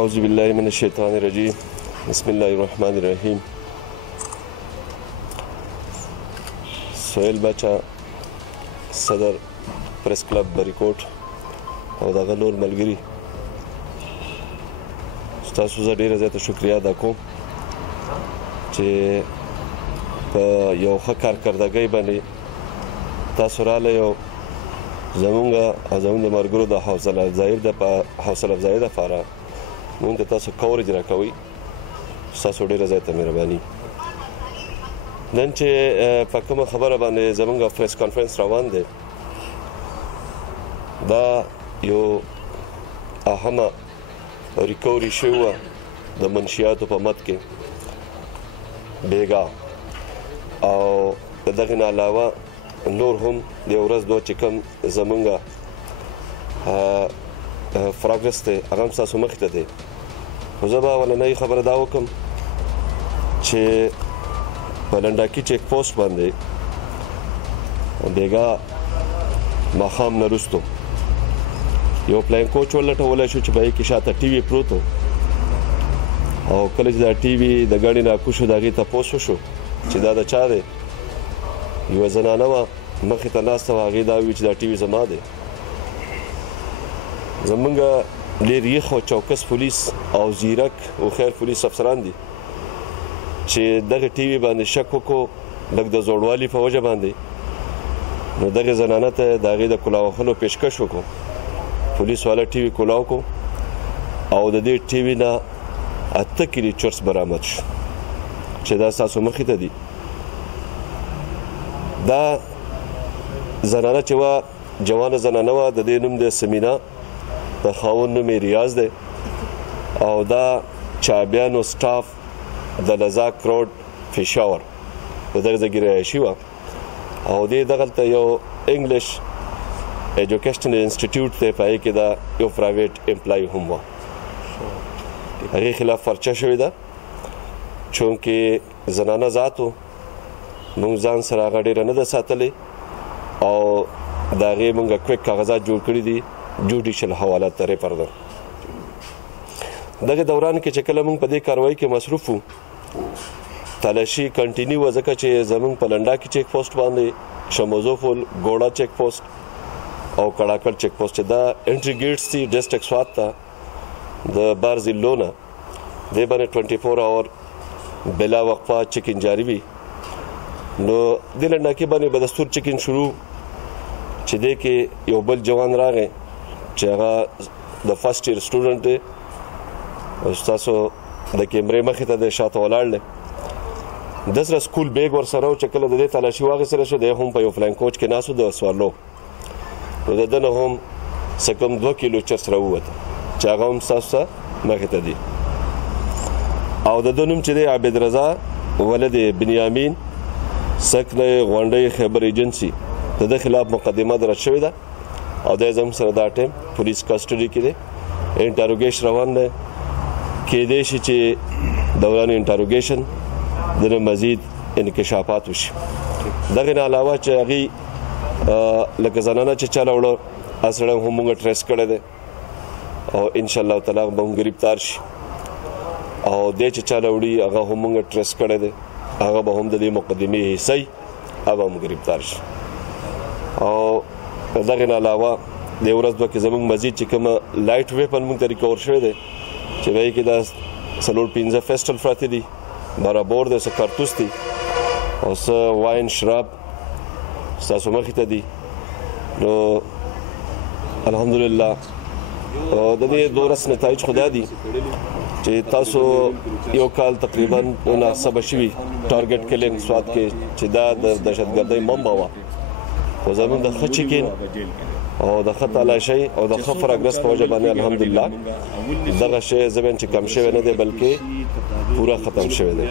اعوذ بالله من الشیطان الرجیم بسم الله الرحمن الرحیم. سهیل بچا صدر پریس کلب بریکوټ او دغه نور ملګري، ستاسو زه ډېره زیاته شکریه ادا کوم چې په یو ښه کارکردګۍ باندې تاسو راغلی او زمونږ او زمونږ د ملګرو د حوصله افزایۍ دپاره مونږ ته تاسو کورج راکوئ. ستاسو ډېره زیاته مهرباني. نن چې په کومه خبره باندې زمونږ پریس کانفرنس روان دی، دا یو اهمه ریکوري شوې وه د منشیاتو په مد کې بیګا، او د دغې نه علاوه نور هم د یو ورځ دوه چې کوم زمونږ پروګرس دی هغه هم ستاسو مخې ته دی. خو زه به اولنۍ خبره دا وکړم چې په لنډاکي چیک پوسټ باندې بیګا ماښام نه وروستو یو پلاین کوچ ولټولی شو چې په هغې کې شاته ټي وي پروت و، او کله چې دا ټي وي د ګاډۍ نه راکوز شو د هغې تپوس وشو چې دا د چا دی. یوه زنانه وه مخې ته ناسته وه، هغې دا وویل چې دا ټي وي زما دی. زمونږ ډېر یخ او چوکس پولیس او زیرک او خیر پولیس افسران دي چې دغه ټي وي باندې شک وکړو لږ د زوړوالي په وجه باندې، نو دغې زنانه ته د هغې د کلا وهلو پیشکش وکړو. پولیس والا ټي وي کلاو کړو او د دې ټي وي نه 8 کیلو چرس برآمد شو چې دا ستاسو مخې ته دي. دا زنانه چې وه جوانه زنانه وه، د دې نوم د سمینا، د خاوند نوم یې ریاض دی، او دا چابیانو سټاف د لزاک روډ پېښور د دغه ځای کې رهایشي وه، او دې دغلته یو انګلیش ایجوکیشنل انسټیټیوټ دی، په هغې کې دا یو پرایویټ امپلای هم وه. هغې خلاف پرچه شوې ده چونکې زنانه ذات و، موږ ځان سره هغه ډېره نه ده ساتلې، او د هغې موږ کویک کاغذات جوړ کړي دي جوډیشل حواله ته ریفر ده. دغه دوران کې چې کله موږ په دې کاروایي کې مصروف وو، تلاشي کنټینیو وه، ځکه چې زموږ په لنډاکي چیک پوسټ باندې شموزوفل، ګوړه چیک پوسټ او کړاکړ چیک پوسټ چې دا انټري ګیټس دي ډسټرکټ سوات ته د بار ضلعو نه، دې باندې 24 اور بلا وقفه چیکن جاري وي. نو دې لنډاکي باندې به دستور چیکن شروع چې دې کې یو بل جوان راغی چې هغه د فرست ایئر سټوډنټ دی، ستاسو د کیمرې مخې ته دی، شاته ولاړ دی. د سره سکول بیګ ورسره و چې کله د دې تلاشي واخیستله شو، دی هم په یو فلاین کوچ کې ناست و د سوارلو، نو د ده نه هم څه کم 2 کیلو چرس راووته چې هغه هم ستاسو ته مخې ته دي. او د ده نوم چې دی عبدالرضا ولد بنیامین، سکنه غونډۍ خیبر ایجنسي، د ده خلاف مقدمه درج شوې ده، او دی زموږ سره دا ټایم پولیس کسټډي کې دی، انټاروګیشن روان دی. کیدای شي چې دوران انټاروګیشن دنه مزید انکشافات وشي. دغه نه علاوه چې هغې لکه زنانه چې چا راوړه هغه سړی هم موږ ټریس کړی دی، او انشاءالله تعالی به هم ګرفتار شي، او دی چې چا راوړي هغه هم موږ ټریس کړی دی، هغه به هم د دې مقدمې حصه هغه هم ګرفتار شي. او دغه نه علاوه د یو ورځ دوه کې زموږ مزید چې کومه لایټ ویپن موږ ته ریکور شوی دی چې په هغې کې دا 4-5 فیسټل پراته دي، برابور دی، څه کارتوس دي، او څه واین شراب ستاسو مخې ته دي. نو الحمدلله د دې 2 ورځ نتایج خو دا دي چې تاسو یو کال تقریبا مناسبه شوي ټارګټ کلینګ سوات کې چې دا د دهشتګردۍ منبع وه، خو زموږ د ښه چیکن او د ښه تلاشۍ او د ښه پروګرس په وجه باندې الحمدلله دغه شی زمین چې کم شوی نه دی بلکې پوره ختم شوی دی.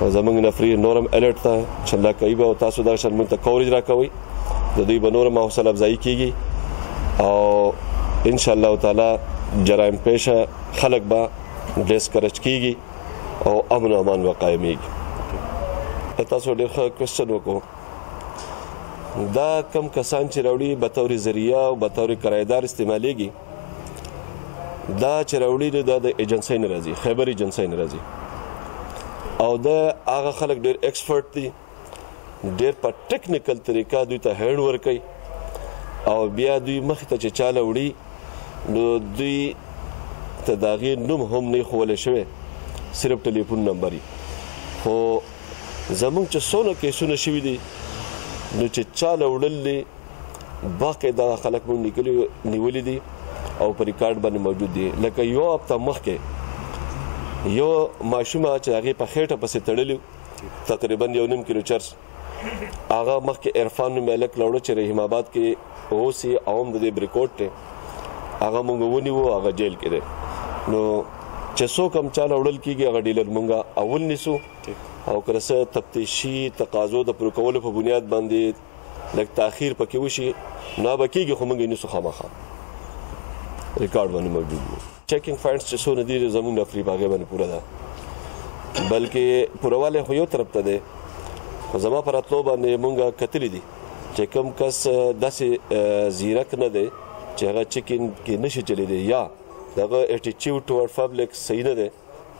او زموږ نفري نورم الرټ ته چې الله کوي به، او تاسو دغه شان موږ ته کورج راکوئ، د دوی به نور حوصله افزایي کېږي، او انشاءالله تعالی جرایم پیشه خلک به ډسکرچ کېږي او امن و امان به قایمیږي. تاسو ډېر ښه کوېسچن وکړو. دا کم کسان چې راوړي به طور ذریعه او به طور کرایدار استعمالیږي، دا چې راوړي نو دا د ایجنسۍ نه راځي، خیبر ایجنسۍ نه راځي او دا هغه خلک ډېر ایکسپرټ دي، ډېر په ټیکنیکل طریقه دوی ته هینډ ورکوي او بیا دوی مخې ته چې چاله وړي نو دوی ته د هغې نوم هم نه ښوولی شوی، صرف ټلیفون نمبر یي. خو زمونږ چې څونه کیسونه شوي دي نو چې چاله وړل دي باقاعده خلک مونږ نیولي دي او په ریکارډ باندې موجود دي. لکه یو هفته مخکې یو ماشومه چې هغې په خېټه پسې تړلي تقریبا 1.5 کیلو چرس، هغه مخکې عرفان نومې هلک راوړه چې رحیم آباد کې اوسي او هم د دې بریکوټ دی، هغه مونږ ونیو، هغه جیل کې دی. نو چې څوک هم چاله وړل کېږي هغه ډیلر مونږ اول نیسو او که څه تفتیشي تقاضو د پوره کولو په بنیاد باندې لږ تاخیر پکې وشي نو به کېږي، خو مونږ یې نیسو خامخا ریکارډ باندې موجود وو. چیکینګ فاینډس چې څونه دي زموږ نفري په هغې باندې پوره ده، بلکې پورهوالی خو یو طرف ته دی، خو زما په راتلو باندې مونږ کتلي دي چې کوم کس داسې زیرک نه دی چې هغه چیکینګ کې نشي چلیدی یا دغه اټیچیوډ ټورډ پبلک صحیح نه دی،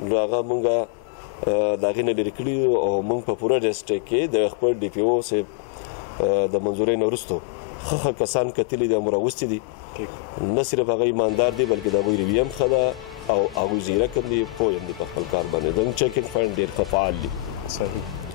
نو هغه مونږ د هغې نه لرې کړي او مونږ په پوره ډسټرکټ کې د خپل ډي پي او صاحب د منظورۍ نه وروستو ښه کسان کتلي دي او راوستي دي، نه صرف هغه ایماندار دي بلکې د هغوی رویه هم ښه ده او هغوی زیرک هم دي، پوه هم دي په خپل کار باندې. زموږ چیکینګ فاینډ ډېر ښه فعال دي. صحیح.